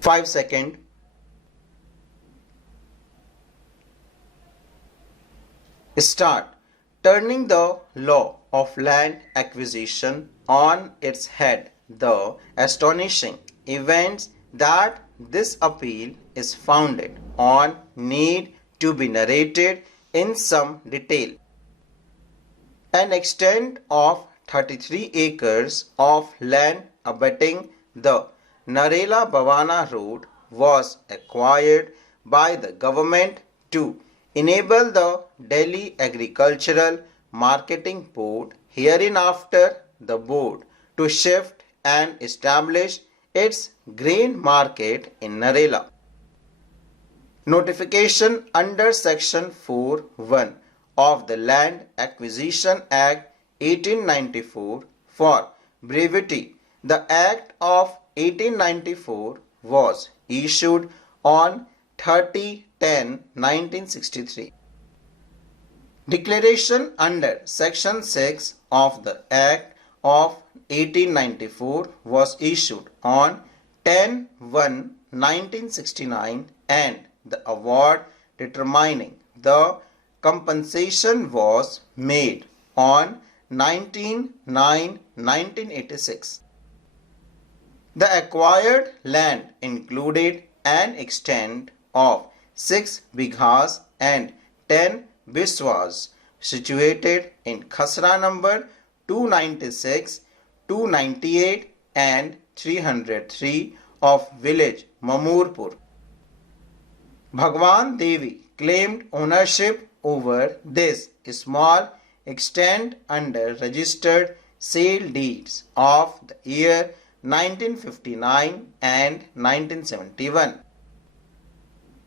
5 seconds. Start. Turning the law of land acquisition on its head, the astonishing events that this appeal is founded on need to be narrated in some detail. An extent of 33 acres of land abutting the Narela-Bhavana road was acquired by the government to enable the Delhi Agricultural Marketing Board, hereinafter the board, to shift and establish its grain market in Narela. Notification under Section 4(1) of the Land Acquisition Act 1894. For brevity, the Act of 1894 was issued on 30/10/1963. Declaration under Section 6 of the Act of 1894 was issued on 10/1/1969, and the award determining the compensation was made on 19/9/1986. The acquired land included an extent of 6 bighas and 10 biswas situated in Khasra number 296, 298 and 303 of village Mamurpur. Bhagwan Devi claimed ownership over this small extent under registered sale deeds of the year 1959 and 1971.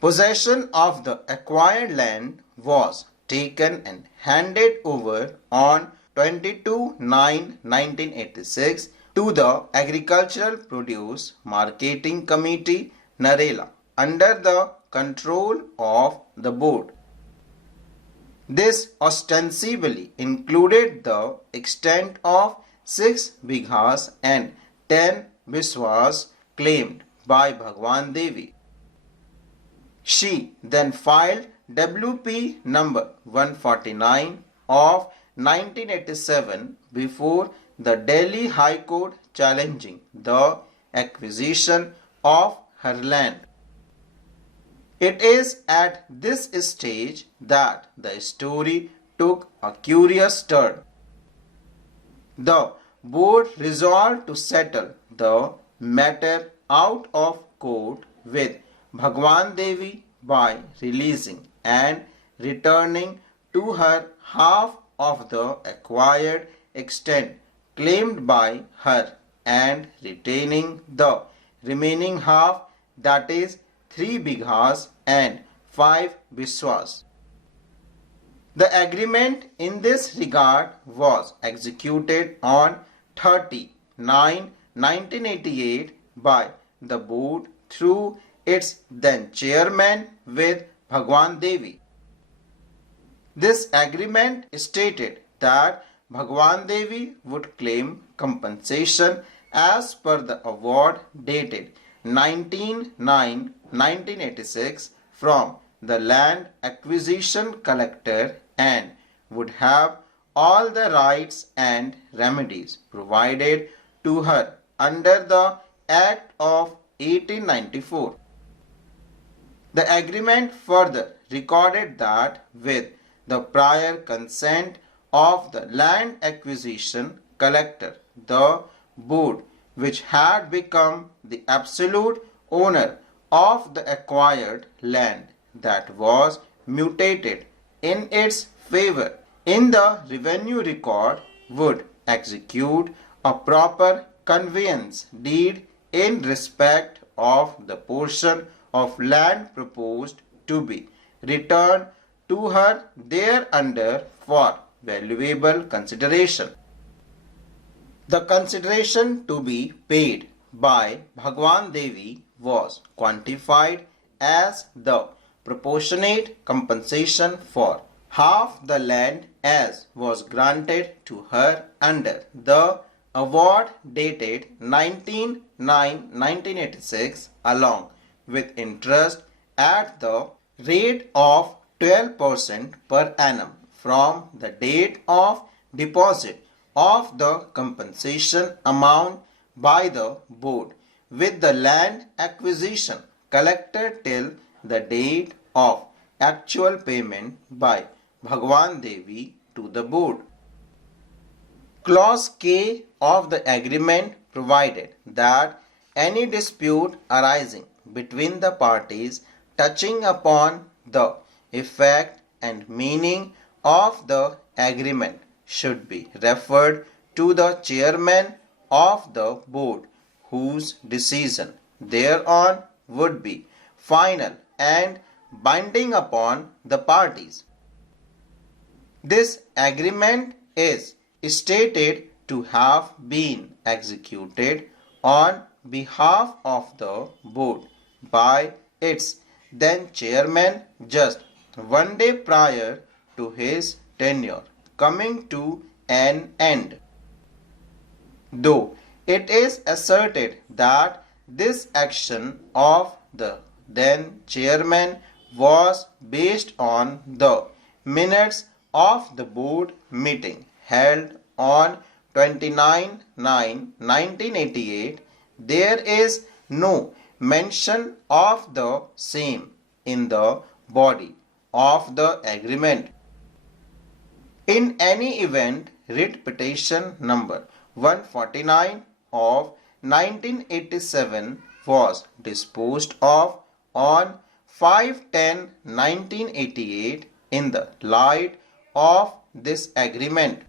Possession of the acquired land was taken and handed over on 22/9/1986 to the Agricultural Produce Marketing Committee, Narela, under the control of the board. This ostensibly included the extent of 6 bighas and 10 biswas claimed by Bhagwan Devi. She then filed WP number 149 of 1987 before the Delhi High Court challenging the acquisition of her land. It is at this stage that the story took a curious turn. The board resolved to settle the matter out of court with Bhagwan Devi by releasing and returning to her half of the acquired extent claimed by her and retaining the remaining half, that is 3 bighas and 5 biswas. The agreement in this regard was executed on 30/9/1988 by the board through its then chairman with Bhagwan Devi. This agreement stated that Bhagwan Devi would claim compensation as per the award dated 19/9/1986 from the land acquisition collector and would have all the rights and remedies provided to her under the Act of 1894. The agreement further recorded that with the prior consent of the land acquisition collector, the board, which had become the absolute owner of the acquired land, that was mutated in its favor in the revenue record, would execute a proper conveyance deed in respect of the portion of land proposed to be returned to her thereunder for valuable consideration. The consideration to be paid by Bhagwan Devi was quantified as the proportionate compensation for half the land as was granted to her under the award dated 19/9/1986 along with interest at the rate of 12% per annum from the date of deposit of the compensation amount by the board with the land acquisition collected till the date of actual payment by Bhagwan Devi to the board. Clause K of the agreement provided that any dispute arising between the parties touching upon the effect and meaning of the agreement should be referred to the chairman of the board, whose decision thereon would be final and binding upon the parties. This agreement is stated to have been executed on behalf of the board by its then chairman just one day prior to his tenure coming to an end. Though it is asserted that this action of the then chairman was based on the minutes of the board meeting held on 29/9/1988, there is no mention of the same in the body of the agreement. In any event, writ petition number 149 of 1987 was disposed of on 5/10/1988 in the light of this agreement.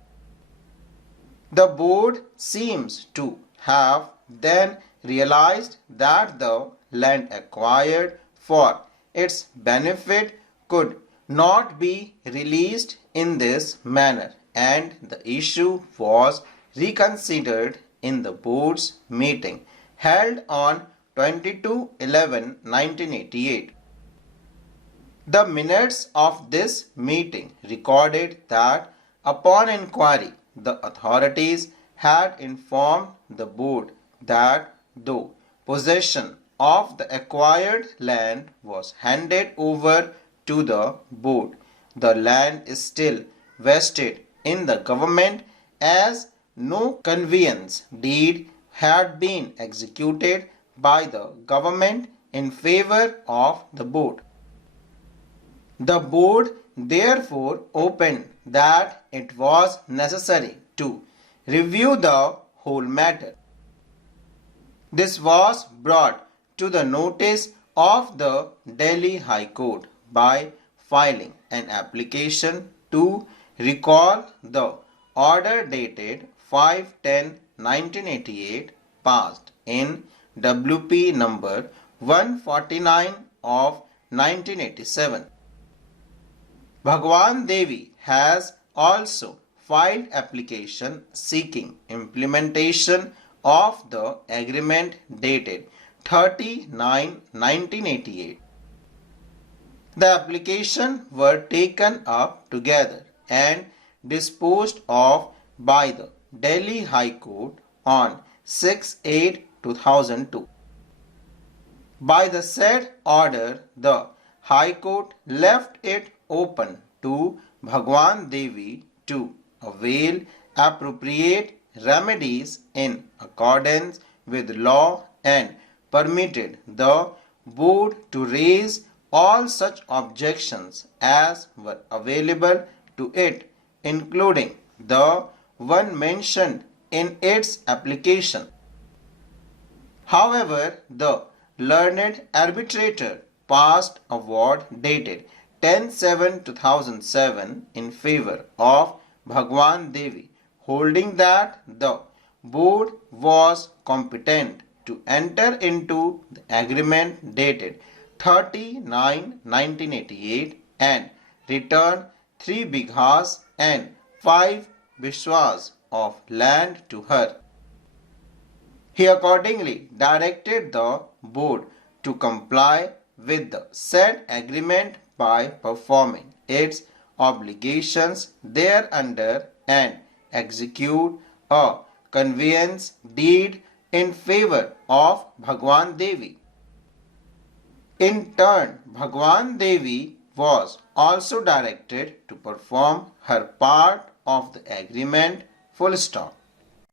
The board seems to have then realized that the land acquired for its benefit could not be released in this manner, and the issue was reconsidered in the board's meeting held on 22/11/1988. The minutes of this meeting recorded that upon inquiry the authorities had informed the board that though possession of the acquired land was handed over to the board, the land is still vested in the government as no conveyance deed had been executed by the government in favor of the board. The board therefore opined that it was necessary to review the whole matter. This was brought to the notice of the Delhi High Court by filing an application to recall the order dated 5/10/1988 passed in WP number 149 of 1987. Bhagwan Devi has also filed application seeking implementation of the agreement dated 30/9/1988. The application were taken up together and disposed of by the Delhi High Court on 6/8/2002. By the said order, the High Court left it open to Bhagwan Devi to avail appropriate remedies in accordance with law and permitted the board to raise all such objections as were available to it, including the one mentioned in its application. However, the learned arbitrator passed a award dated 10/7/2007 in favor of Bhagwan Devi, holding that the board was competent to enter into the agreement dated 30/9/1988 and return 3 bighas and 5 biswas of land to her. He accordingly directed the board to comply with the said agreement by performing its obligations thereunder and execute a conveyance deed in favor of Bhagwan Devi. In turn, Bhagwan Devi was also directed to perform her part of the agreement. Full stop.